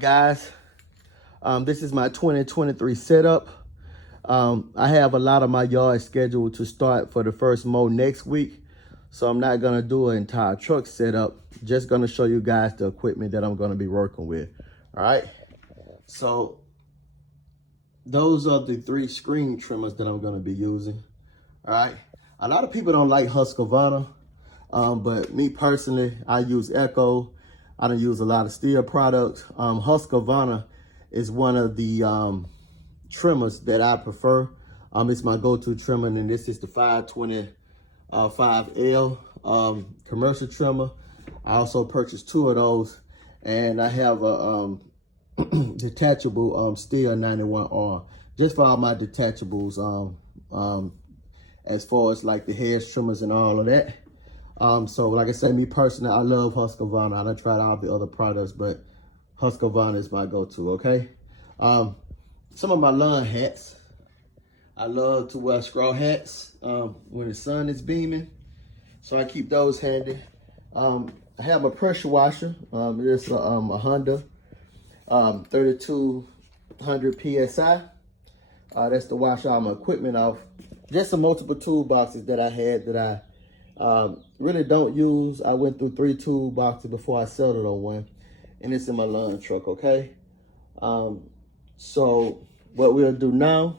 guys, this is my 2023 setup. I have a lot of my yard scheduled to start for the first mow next week, so I'm not gonna do an entire truck setup. Just gonna show you guys the equipment that I'm gonna be working with. All right, so those are the 3 screen trimmers that I'm gonna be using. All right, a lot of people don't like Husqvarna, but me personally, I use Echo. I don't use a lot of steel products. Husqvarna is one of the trimmers that I prefer. It's my go-to trimmer, and this is the 525L commercial trimmer. I also purchased 2 of those, and I have a detachable steel 91R, just for all my detachables, as far as like the hedge trimmers and all of that. So like I said, me personally, I love Husqvarna. I done tried all the other products, but Husqvarna is my go-to, okay? Some of my lawn hats. I love to wear straw hats when the sun is beaming, so I keep those handy. I have a pressure washer. It's a Honda 3200 PSI. That's to wash all my equipment off. Just some multiple toolboxes that I had that I really don't use. I went through 3 toolboxes before I settled on one, and it's in my lawn truck, okay? So what we'll do now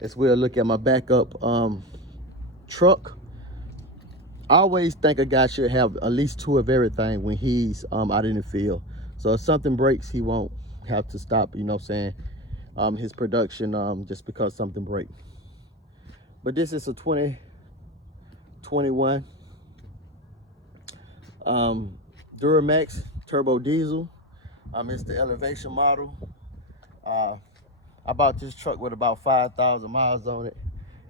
is we'll look at my backup truck. I always think a guy should have at least 2 of everything when he's out in the field. So if something breaks, he won't have to stop, you know what I'm saying, his production just because something breaks. But this is a 2021 Duramax turbo diesel. It's the elevation model. I bought this truck with about 5,000 miles on it.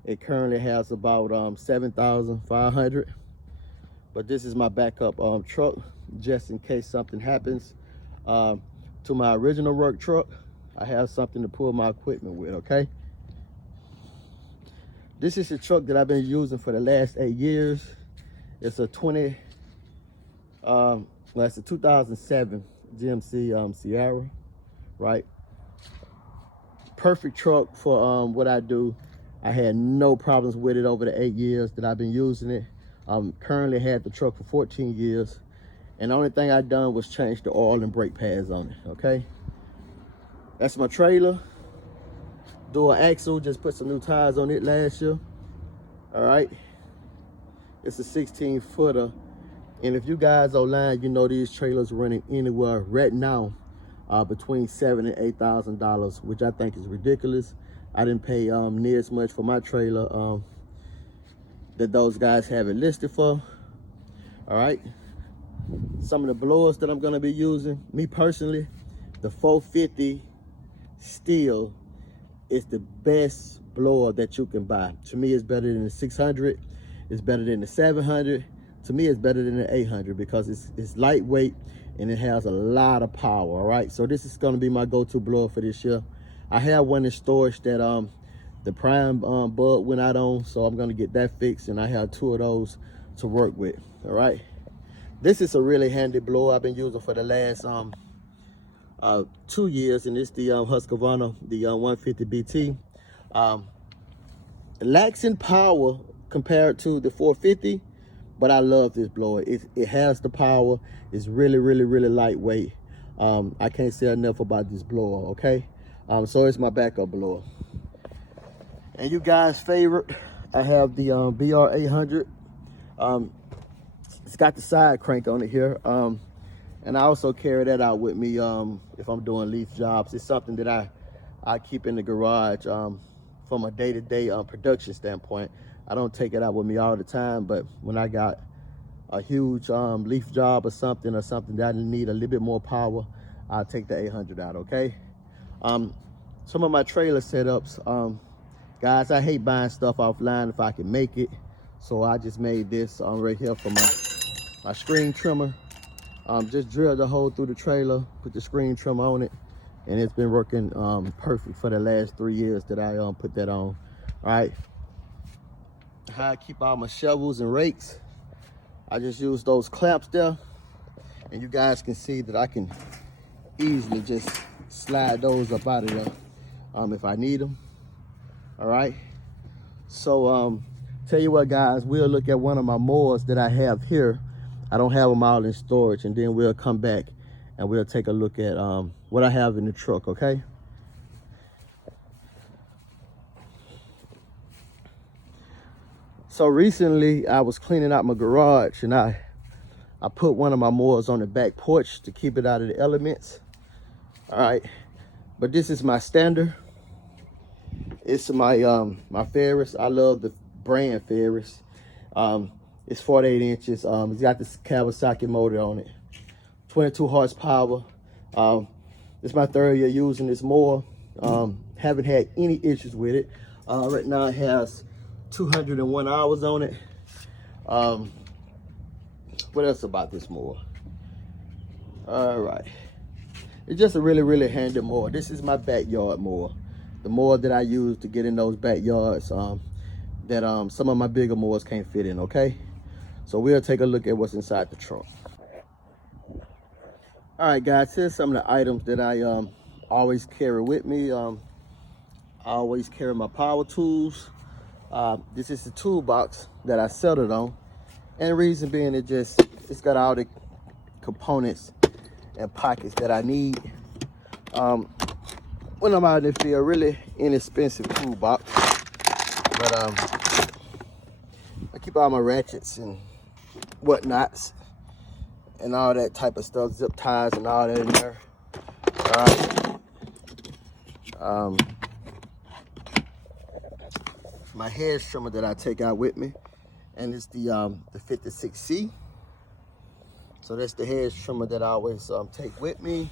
It currently has about 7,500. But this is my backup truck, just in case something happens to my original work truck. I have something to pull my equipment with, okay? This is a truck that I've been using for the last 8 years. It's a it's a 2007 GMC Sierra, right? Perfect truck for what I do. I had no problems with it over the 8 years that I've been using it. Currently had the truck for 14 years, and the only thing I done was change the oil and brake pads on it, okay? That's my trailer. Dual axle, just put some new tires on it last year. All right, it's a 16-footer, and if you guys online, you know these trailers running anywhere right now between $7,000 and $8,000, which I think is ridiculous. I didn't pay near as much for my trailer that those guys have it listed for. All right, some of the blowers that I'm gonna be using, me personally, the 450 steel is the best blower that you can buy. To me, it's better than the 600. It's better than the 700. To me, it's better than the 800 because it's lightweight and it has a lot of power. All right, so this is going to be my go-to blower for this year. I have one in storage that the prime bug went out on, so I'm going to get that fixed, and I have 2 of those to work with. All right, this is a really handy blower I've been using for the last 2 years, and it's the Husqvarna, the 150 BT. Lacks in power compared to the 450, but I love this blower. It has the power. It's really, really, really lightweight. I can't say enough about this blower, okay? So it's my backup blower. And you guys' favorite, I have the BR800. It's got the side crank on it here. And I also carry that out with me if I'm doing leaf jobs. It's something that I keep in the garage from a day-to-day production standpoint. I don't take it out with me all the time, but when I got a huge leaf job or something that I need a little bit more power, I'll take the 800 out, okay? Some of my trailer setups, guys, I hate buying stuff offline if I can make it. So I just made this right here for my screen trimmer. Just drilled the hole through the trailer, put the screen trimmer on it, and it's been working perfect for the last 3 years that I put that on. All right, how I keep all my shovels and rakes, I just use those clamps there, and you guys can see that I can easily just slide those up out of there if I need them. All right. So tell you what, guys, we'll look at one of my mowers that I have here. I don't have them all in storage, and then we'll come back and we'll take a look at what I have in the truck. Okay. So recently I was cleaning out my garage, and I put one of my mowers on the back porch to keep it out of the elements. All right, but this is my standard. It's my my Ferris. I love the brand Ferris. It's 48 inches. It's got this Kawasaki motor on it, 22 horsepower. It's my 3rd year using this mower. Haven't had any issues with it. Right now it has 201 hours on it. What else about this mower? All right, it's just a really handy mower. This is my backyard mower, the mower that I use to get in those backyards that some of my bigger mowers can't fit in. Okay, so we'll take a look at what's inside the trunk. All right, guys, here's some of the items that I always carry with me. I always carry my power tools. This is the toolbox that I settled on, and the reason being it's got all the components and pockets that I need when I'm out in the field. Really inexpensive toolbox, but I keep all my ratchets and whatnots and all that type of stuff, zip ties and all that in there. All right. My hedge trimmer that I take out with me, and it's the 56C. So that's the hedge trimmer that I always take with me.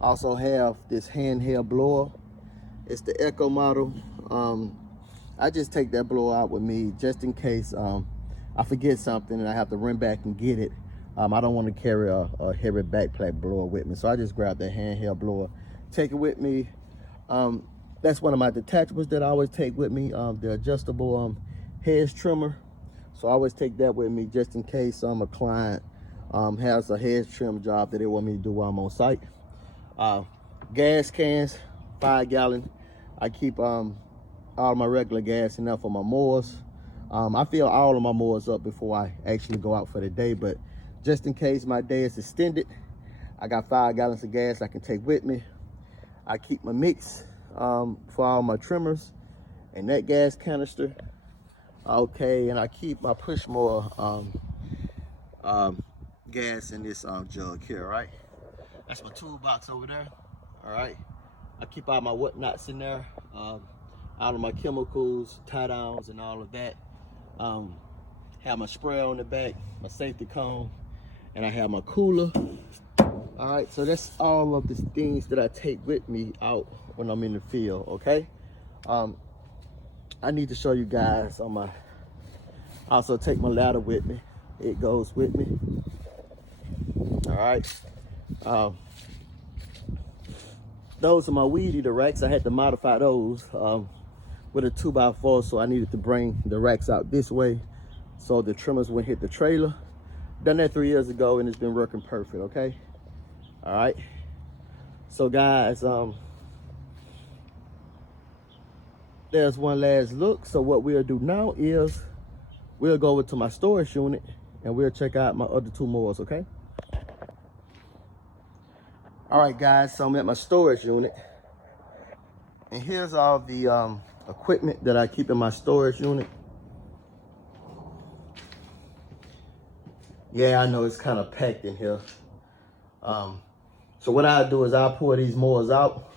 I also have this handheld blower. It's the Echo model. I just take that blower out with me just in case I forget something and I have to run back and get it. I don't want to carry a heavy backpack blower with me, so I just grab that handheld blower, take it with me. That's one of my detachables that I always take with me, the adjustable hedge trimmer. So I always take that with me just in case a client has a hedge trim job that they want me to do while I'm on site. Gas cans, 5 gallon. I keep all my regular gas in there for my mowers. I fill all of my mowers up before I actually go out for the day, but just in case my day is extended, I got 5 gallons of gas I can take with me. I keep my mix for all my trimmers and that gas canister. Okay, and I keep my push mower gas in this jug here. Right, that's my toolbox over there. All right, I keep all my whatnots in there, all of my chemicals, tie downs and all of that. Have my sprayer on the back, my safety cone, and I have my cooler. All right, so that's all of the things that I take with me out when I'm in the field. Okay, I need to show you guys I also take my ladder with me. It goes with me. All right, those are my weed eater racks. I had to modify those with a 2x4, so I needed to bring the racks out this way so the trimmers wouldn't hit the trailer. Done that 3 years ago, and it's been working perfect. Okay, all right, so guys, there's one last look. So what we'll do now is we'll go over to my storage unit and we'll check out my other 2 mowers. Okay, all right, guys, so I'm at my storage unit, and here's all the equipment that I keep in my storage unit. Yeah, I know it's kind of packed in here. So what I'll do is I'll pull these mowers out,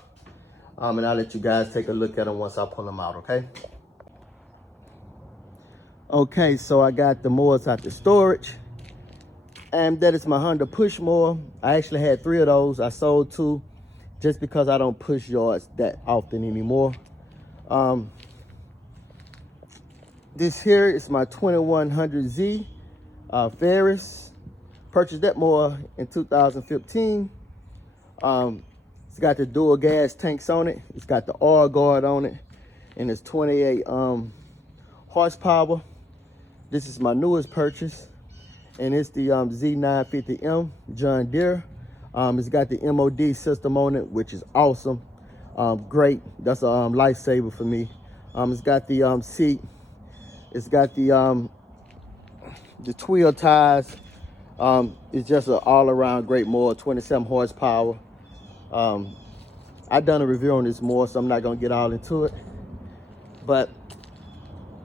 and I'll let you guys take a look at them once I pull them out. Okay. Okay, so I got the mowers out the storage, and that is my Honda push mower. I actually had 3 of those. I sold 2 just because I don't push yards that often anymore. This here is my 2100Z Ferris. Purchased that mower in 2015. It's got the dual gas tanks on it. It's got the oil guard on it, and it's 28 horsepower. This is my newest purchase, and it's the Z950M John Deere. It's got the MOD system on it, which is awesome. Great. That's a lifesaver for me. It's got the seat. It's got the twill tires. It's just an all-around great mower, 27 horsepower. I've done a review on this mower, so I'm not gonna get all into it. But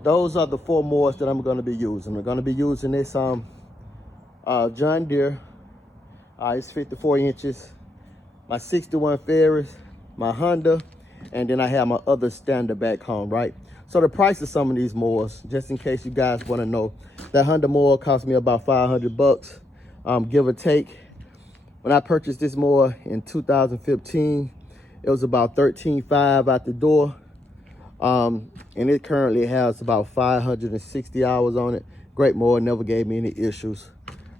those are the 4 mowers that I'm gonna be using. We're gonna be using this John Deere. It's 54 inches. My 61 Ferris, my Honda, and then I have my other standard back home, right? So the price of some of these mowers, just in case you guys want to know, that Honda mower cost me about 500 bucks, give or take. When I purchased this mower in 2015, it was about $13,500 out the door. And it currently has about 560 hours on it. Great mower, never gave me any issues.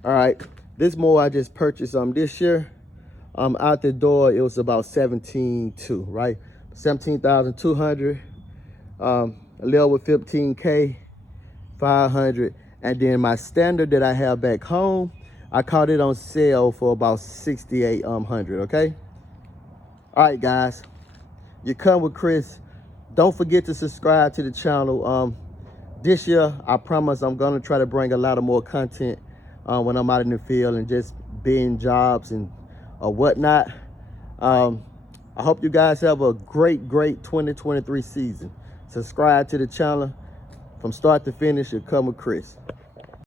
All right, this mower I just purchased this year. Out the door, it was about 17.2, right? 17,200. A little with 15K, 500. And then my standard that I have back home, I caught it on sale for about 6,800, okay? All right, guys, you come with Chris. Don't forget to subscribe to the channel. This year, I promise I'm gonna try to bring a lot of more content when I'm out in the field and just being jobs and whatnot. I hope you guys have a great 2023 season. Subscribe to the channel from start to finish. You come with Chris.